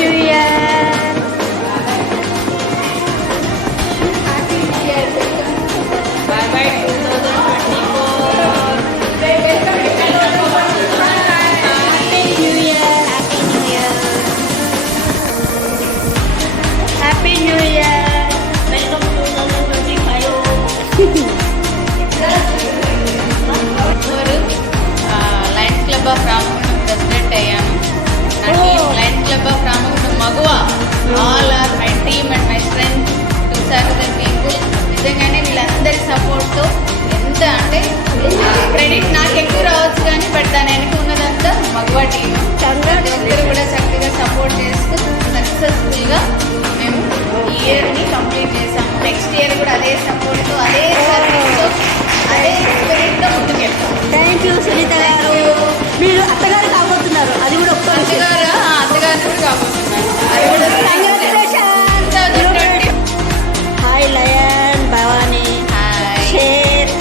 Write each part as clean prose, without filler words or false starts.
New year. Happy new year. Welcome 2025. Lions club of Ramagundam president అయ్యాను. నా team lions club of Ramagundam మగువ. All are my team and my strength to serve the people. నిజంగానే వీళ్ళందరి సపోర్ట్తో ఎంత అంటే credit నాకు ఎక్కువ రావచ్చు కానీ బట్ దాని వెనక ఉన్నదంతా మగువ టీమ్. ప్రతి ఒక్కరు కూడా చక్కగా సపోర్ట్ చేస్తూ సక్సెస్ఫుల్గా మేము ఈ ఇయర్ని కంప్లీట్ చేసాము. నెక్స్ట్ ఇయర్ కూడా అదే సపోర్ట్తో అదే సర్వీస్తో అదే స్పిరిట్తో ముందుకెళ్తాం. థ్యాంక్ యూ సునీత గారు. మీరు అత్తగారు కాబోతున్నారు, అది కూడా ఒక్క అత్తగారు కూడా కాబోతున్నారు. అది కూడా హాయ్ లయన్, భవానీ, షేర్.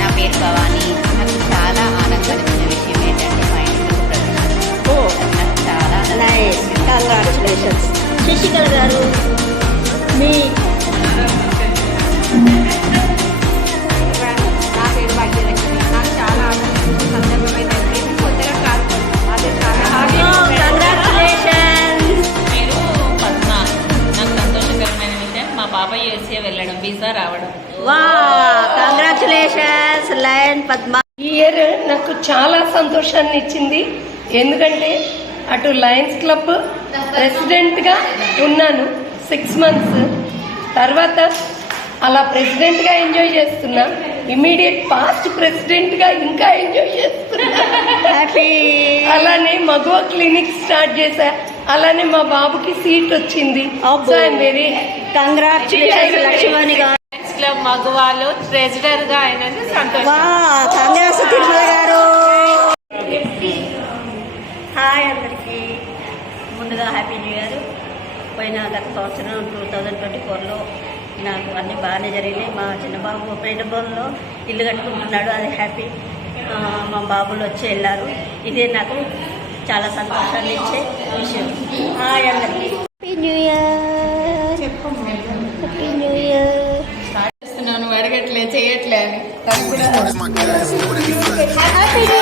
నా పేరు భవానీ. నాకు చాలా ఆనందపరిచిన విషయం ఏంటంటే మా ఇంట్లో నాకు చాలా నైస్, కంగ్రాచులేషన్స్. శశికళ గారు, మీ నా పేరు భాగ్యలక్ష్మి. నాకు చాలా ఆనందించిన సందర్భం ఏంటంటే కొత్తగా కాదు అదే చాలా కంగ్రాచులేషన్స్. పేరు పద్మ. నాకు సంతోషకరమైన విషయం మా బాబాయ్ యూఎస్ఏ వెళ్ళడం, వీసా రావడం. వా, కంగ్రాచులేషన్స్ లయన్, పద్మ. ఈ ఇయర్ నాకు చాలా సంతోషాన్ని ఇచ్చింది. ఎందుకంటే అటు లయన్స్ క్లబ్ ప్రెసిడెంట్గా ఉన్నాను 6 months. తర్వాత అలా ప్రెసిడెంట్గా ఎంజాయ్ చేస్తున్నా. ఇమీడియట్ పాస్ట్ ప్రెసిడెంట్గా ఇంకా ఎంజాయ్ చేస్తున్నా. హ్యాపీ. అలానే మగువ క్లినిక్ స్టార్ట్ చేశా. అలానే మా బాబుకి సీట్ వచ్చింది. So I'm very congratulations Lakshmani గారు. లయన్స్ క్లబ్ మగవాళ్ళు ట్రెజరర్ గా అయినందుకు సంతోషం. వా, కంగ్రాట్స్ తిరుమల గారు. హాయ్ అందరికీ. ముందుగా హ్యాపీ న్యూ ఇయర్. పోయిన గత సంవత్సరం 2024లో నాకు అన్నీ బాగానే జరిగినాయి. మా చిన్నబాబు పేటబోన్లో ఇల్లు కట్టుకుంటున్నాడు, అది హ్యాపీ. మా బాబులు వచ్చి వెళ్ళారు. ఇదే నాకు చాలా సంతోషాన్ని ఇచ్చే విషయం. హాయ్ అందరికీ. Happy new year. Happy new year. చేస్తున్నాను, అడగట్లే చేయట్లే అని తను కూడా హ్యాపీ న్యూ